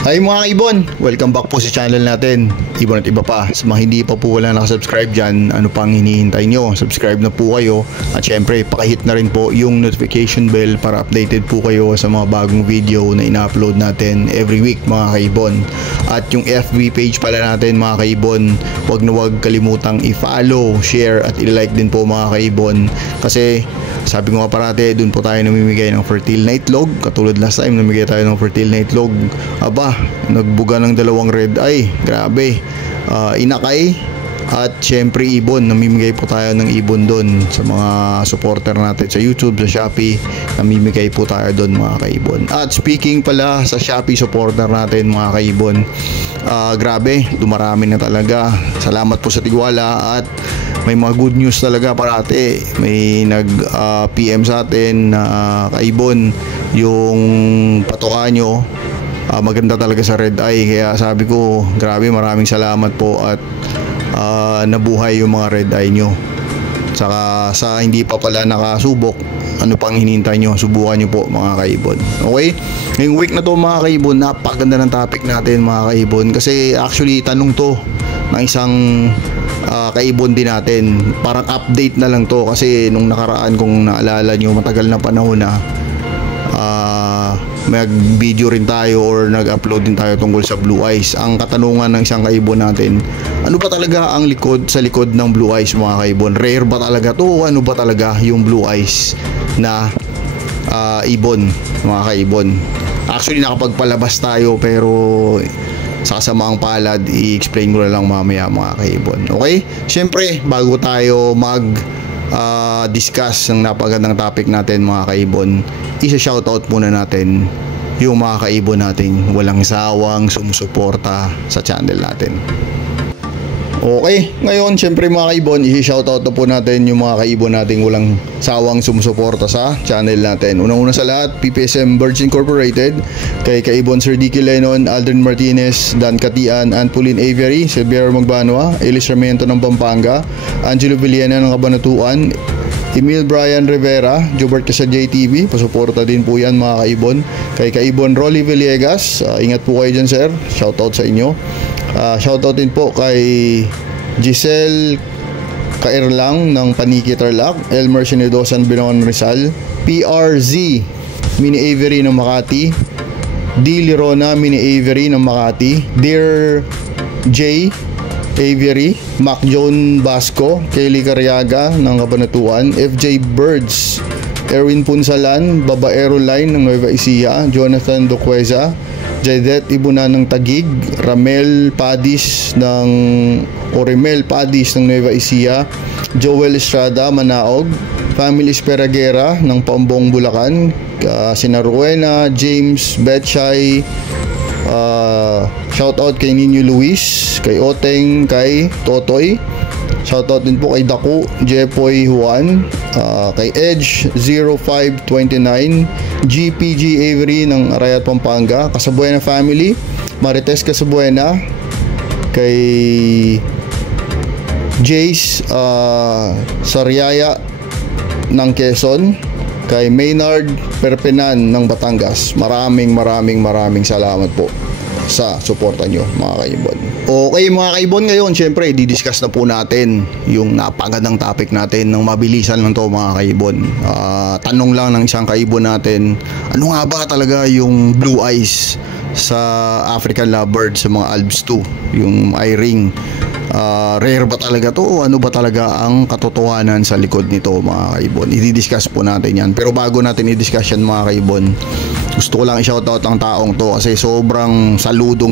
Hi mga kaibon! Welcome back po sa channel natin, Ibon at Iba pa. Sa mga hindi pa po wala nakasubscribe dyan, ano pang hinihintay nyo? Subscribe na po kayo. At syempre, pakihit na rin po yung notification bell para updated po kayo sa mga bagong video na ina-upload natin every week mga kaibon. At yung FB page pala natin mga kaibon, huwag na huwag kalimutang i-follow, share at i-like din po mga kaibon. Kasi sabi ko nga parati, dun po tayo namimigay ng fertile na itlog. Katulad last time, namigay tayo ng fertile na itlog. Aba, nagbuga ng 2 red eye. Grabe. Inakay. At syempre ibon. Namimigay po tayo ng ibon dun sa mga supporter natin sa YouTube, sa Shopee. Namimigay po tayo dun mga kaibon. At speaking pala sa Shopee supporter natin mga kaibon, grabe, dumarami na talaga. Salamat po sa tiwala at may mga good news talaga parati. May nag PM sa atin na kaibon, yung patuka nyo maganda talaga sa red eye. Kaya sabi ko, grabe, maraming salamat po at nabuhay yung mga red eye nyo. Saka sa hindi pa pala nakasubok, ano pang hinihintay nyo? Subukan nyo po mga kaibon. Okay? Ngayong week na to mga kaibon, napakaganda ng topic natin mga kaibon. Kasi actually tanong to ng isang kaibon din natin. Parang update na lang to kasi nung nakaraan, kung naalala nyo, matagal na panahon na mag-video rin tayo or nag-upload din tayo tungkol sa blue eyes. Ang katanungan ng isang kaibon natin, ano ba talaga ang likod sa likod ng blue eyes mga kaibon? Rare ba talaga to o ano ba talaga yung blue eyes na ibon mga kaibon? Actually nakapagpalabas tayo pero sa kasamaang palad, i-explain ko na lang mamaya mga kaibon. Okay? Siyempre, bago tayo discuss ng napagandang topic natin mga kaibon, isa-shoutout muna natin yung mga kaibon nating walang sawang sumusuporta sa channel natin. Okay, ngayon syempre mga kaibon, i-shoutout na po natin yung mga kaibon nating walang sawang sumusuporta sa channel natin. Unang-una sa lahat, PPSM Birds Incorporated, kay kaibon Sir Dicky Lenon, Aldrin Martinez, Dan Katian, Anpulin Aviary, Silviero Magbanwa, Elis Sarmiento ng Pampanga, Angelo Villena ng Cabanatuan, Emil Brian Rivera, Jobert ka sa JTV, pasuporta din po yan mga kaibon. Kay kaibon Rolly Villegas, ingat po kayo dyan sir, shoutout sa inyo. Shoutout din po kay Giselle Kairlang ng Paniki Tarlac, Elmer Sinedosan Binoan Rizal, PRZ Mini Avery ng Makati, D. Lirona Mini Avery ng Makati, Dear J Aviary, Mac John Basco, Kelly Cariaga ng Cabanatuan, FJ Birds, Erwin Punsalan, Babaero Line ng Nueva Ecija, Jonathan Doqueza, Jaidet Ibunan ng Tagig, Ramel Padis ng Orimel Padis ng Nueva Ecija, Joel Estrada Manaog, Family Esperagera ng Pambong Bulacan, sina Rowena, James Betchay, shoutout kay Nino Luis, kay Oteng, kay Totoy. Shoutout din po kay Daku, Jepoy Juan, kay Edge 0529, GPG Avery ng Arayat Pampanga, Casabuena Family, Marites Casabuena, kay Jace Sariaya ng Quezon, kay Maynard Perpenan ng Batangas. Maraming salamat po sa suporta nyo mga kaibon. Okay mga kaibon, ngayon syempre didiscuss na po natin yung napagandang topic natin ng mabilisan lang to mga kaibon. Tanong lang ng isang kaibon natin, ano nga ba talaga yung blue eyes sa African lovebird, sa mga Albs 2, yung eye ring? Rare ba talaga to o ano ba talaga ang katotohanan sa likod nito mga kaibon? I-discuss po natin yan. Pero bago natin i-discuss yan mga kaibon, gusto ko lang i-shoutout ang taong to kasi sobrang saludo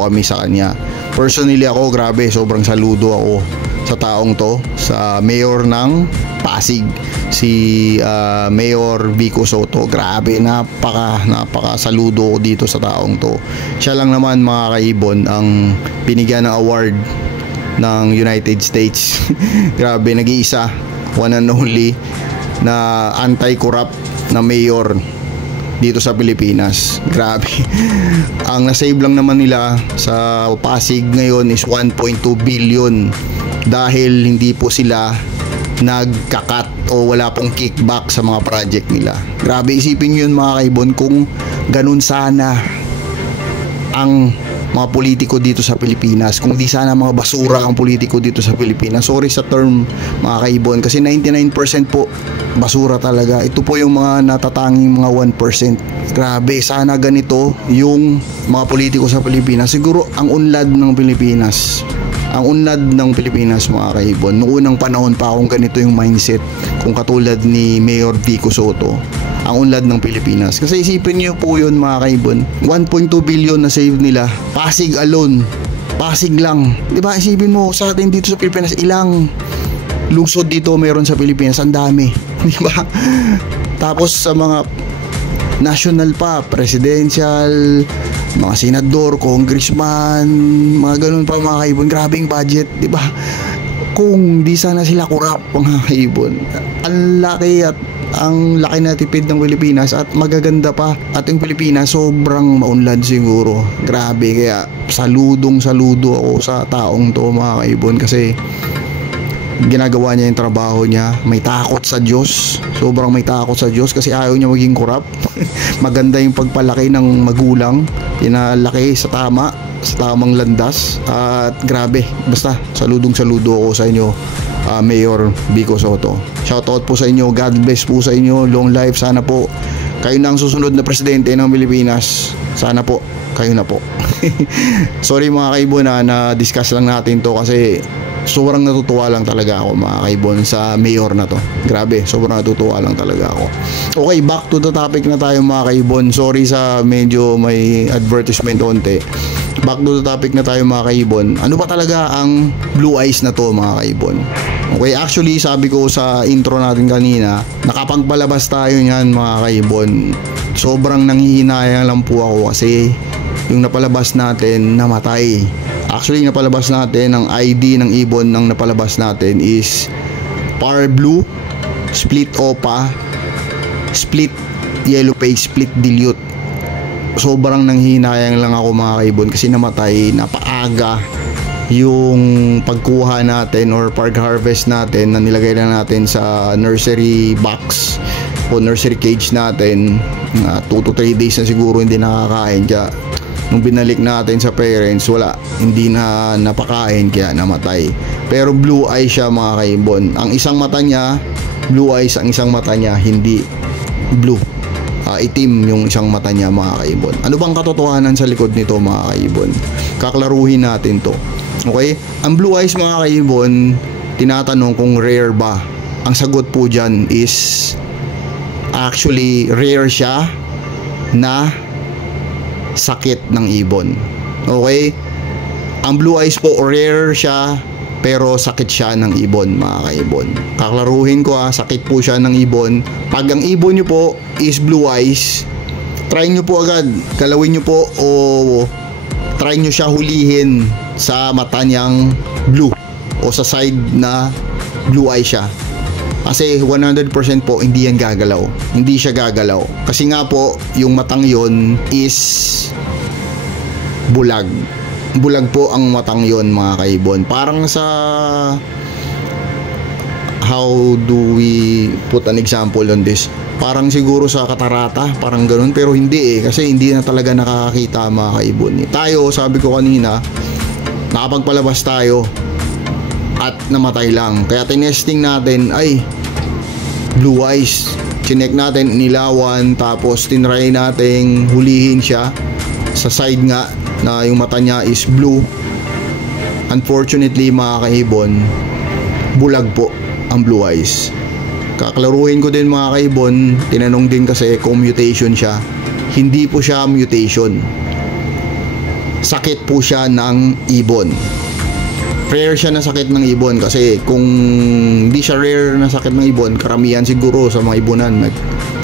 kami sa kanya. Personally ako, grabe, sobrang saludo ako sa taong to, sa mayor ng Pasig, si Mayor Vico Soto. Grabe, napaka saludo ko dito sa taong to. Siya lang naman mga kaibon ang binigyan ng award ng United States. Grabe, nag-iisa, one and only na anti-corrupt na mayor dito sa Pilipinas. Grabe. Ang nasave lang naman nila sa Pasig ngayon is 1.2 billion dahil hindi po sila nagkakat o wala pong kickback sa mga project nila. Grabe, isipin nyo yun mga kaibon, kung ganun sana ang mga politiko dito sa Pilipinas. Kung di sana mga basura ang politiko dito sa Pilipinas. Sorry sa term mga kaibon, kasi 99% po basura talaga. Ito po yung mga natatanging mga 1%. Grabe, sana ganito yung mga politiko sa Pilipinas. Siguro ang unlad ng Pilipinas. Ang unlad ng Pilipinas mga kaibon. Noong unang panahon pa kung ganito yung mindset, kung katulad ni Mayor Vico Soto, ang unlad ng Pilipinas. Kasi isipin niyo po yun mga kaibon, 1.2 billion na save nila, Pasig alone, Pasig lang, di ba? Isipin mo sa atin dito sa Pilipinas, ilang lungsod dito meron sa Pilipinas, ang dami, di ba? Tapos sa mga national pa, presidential, mga senador, congressman, mga ganun pa mga kaibon, grabing budget, di ba? Kung di sana sila kurap mga kaibon, ang laki na tipid ng Pilipinas at magaganda pa, at yung Pilipinas sobrang maunlad siguro. Grabe, kaya saludo ako sa taong to mga kaibon, kasi ginagawa niya yung trabaho niya, may takot sa Diyos, sobrang may takot sa Diyos, kasi ayaw niya maging korap. Maganda yung pagpalaki ng magulang, pinalaki sa tamang landas, at grabe, basta saludo ako sa inyo, Mayor Vico Soto. Shoutout po sa inyo, God bless po sa inyo, long life, sana po kayo na ang susunod na presidente ng Pilipinas, sana po kayo na po. Sorry mga kaibon na discuss lang natin to, kasi sobrang natutuwa lang talaga ako mga kaibon sa mayor na to. Grabe, sobrang natutuwa lang talaga ako. Okay, back to the topic na tayo mga kaibon. Sorry sa medyo may advertisement onte. Back to the topic na tayo mga kaibon. Ano ba talaga ang blue eyes na to mga kaibon? Okay, actually sabi ko sa intro natin kanina, nakapagpalabas tayo niyan mga kaibon. Sobrang nanghihinayang lang po ako kasi yung napalabas natin namatay. Actually, napalabas natin, ang ID ng ibon ng napalabas natin is Par Blue, Split Opa, Split Yellow Face, Split Dilute. Sobrang nanghihinayang lang ako mga kaibon kasi namatay, napaaga yung pagkuha natin or pag-harvest natin na nilagay na natin sa nursery box o nursery cage natin. 2 to 3 days na siguro hindi nakakain, kaya nung binalik natin sa parents, wala, hindi na napakain, kaya namatay. Pero blue eyes siya mga kaibon. Ang isang mata niya blue eyes, ang isang mata niya hindi blue, itim yung isang mata niya mga kaibon. Ano bang katotohanan sa likod nito mga kaibon? Kaklaruhin natin to. Okay, ang blue eyes mga kaibon, tinatanong kung rare ba. Ang sagot po dyan is actually rare siya na sakit ng ibon. Okay? Ang blue eyes po, rare siya pero sakit siya ng ibon mga kaibon. Kaklaruhin ko sakit po siya ng ibon. Pag ang ibon nyo po is blue eyes, try nyo po agad, galawin nyo po o try nyo siya hulihin sa mata niyang blue o sa side na blue eye siya. Kasi 100% po hindi yan gagalaw. Hindi siya gagalaw. Kasi nga po, yung matang yon is bulag. Bulag po ang matang yon mga kaibon. Parang sa, how do we put an example on this? Parang siguro sa katarata, parang ganun. Pero hindi kasi hindi na talaga nakakakita mga kaibon. Tayo, sabi ko kanina, nakapagpalabas tayo at namatay lang. Kaya tinesting natin, ay blue eyes. Chinek natin, nilawan, tapos tinry nating hulihin siya sa side nga na yung mata niya is blue. Unfortunately mga kaibon, bulag po ang blue eyes. Kaklaruhin ko din mga kaibon, tinanong din kasi kung mutation siya. Hindi po siya mutation. Sakit po siya ng ibon. Rare siya na sakit ng ibon, kasi kung hindi siya rare na sakit ng ibon, karamihan siguro sa mga ibonan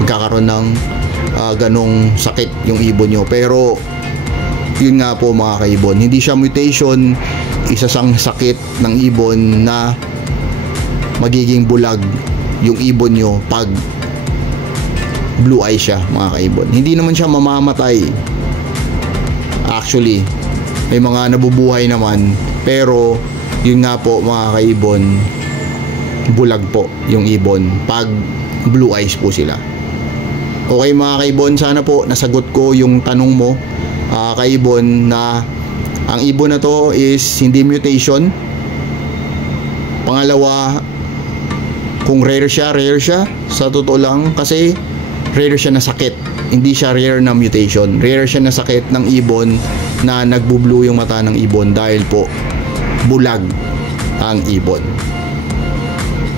magkakaroon ng ganong sakit yung ibon nyo. Pero yun nga po mga kaibon, hindi siya mutation, isa sang sakit ng ibon na magiging bulag yung ibon nyo pag blue eye siya mga kaibon. Hindi naman siya mamamatay. Actually, may mga nabubuhay naman, pero yun nga po mga kaibon, bulag po yung ibon pag blue eyes po sila. Okay mga kaibon, sana po nasagot ko yung tanong mo kaibon na ang ibon na to is hindi mutation. Pangalawa, kung rare siya sa totoo lang, kasi rare siya na sakit, hindi siya rare na mutation. Rare siya na sakit ng ibon na nagbo-blue yung mata ng ibon dahil po bulag ang ibon.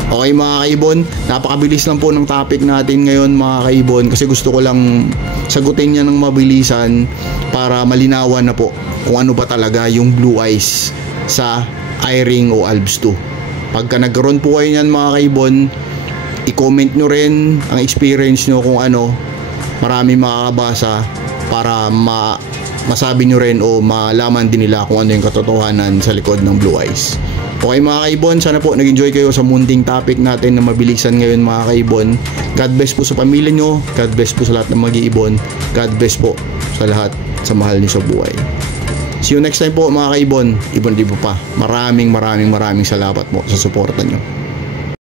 Okay mga kaibon, napakabilis lang po ng topic natin ngayon mga kaibon, kasi gusto ko lang sagutin niya ng mabilisan para malinawan na po kung ano ba talaga yung blue eyes sa eye-ring o Albs 2. Pagka nagkaroon po kayo niyan mga kaibon, i-comment nyo rin ang experience nyo kung ano, marami makakabasa para masabi nyo rin o malaman din nila kung ano yung katotohanan sa likod ng blue eyes. Okay mga kaibon, sana po nag-enjoy kayo sa munting topic natin na mabilisan ngayon mga kaibon. God bless po sa pamilya nyo, God bless po sa lahat ng mag-iibon, God bless po sa lahat sa mahal niyo sa buhay. See you next time po mga kaibon. Ibon pa. Maraming salamat po sa suporta nyo.